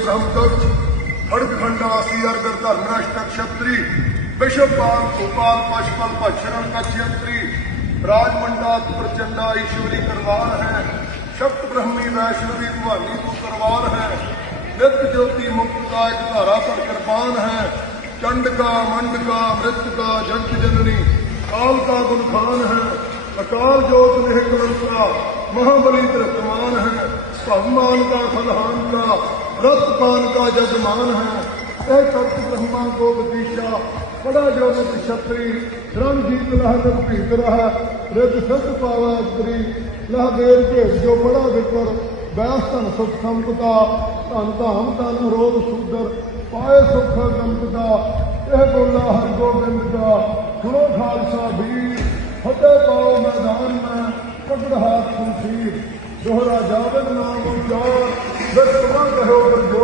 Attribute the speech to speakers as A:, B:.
A: ब्रह्मदत्त खड़खंडा सियारगर धर्मराष्ट्र क्षत्री विश्वपाल गोपाल पशुपल पक्षरण कक्षयंत्री राजमंडा प्रचंडा ईश्वरी करवार है शक्त ब्रह्मी वैष्णवी भवानी तू करवार है नित्य ज्योति मुक्त का एक धारा पर कृपान है चंड का मंड का मृत का जंत जननी काल का गुणखान है अकाल जोत नेह कलंका महाबली तृतमान है भगवान का फलहान का रत पान का जजमान है। एक तख्त ब्रह्मा को बतीशा बड़ा जो मत छत्री श्रम जीत लह तक भीत रहा रित सत पावा स्त्री लह देर के जो बड़ा विपर व्यास धन सुख संपदा धन धाम धन रोग शूदर पाए सुख संपदा यह बोला हर गोबिंद का सुनो खालसा भीर, फतेह पाओ मैदान में पकड़ हाथ शमशीर दोहरा जावन नाम Senhor, eu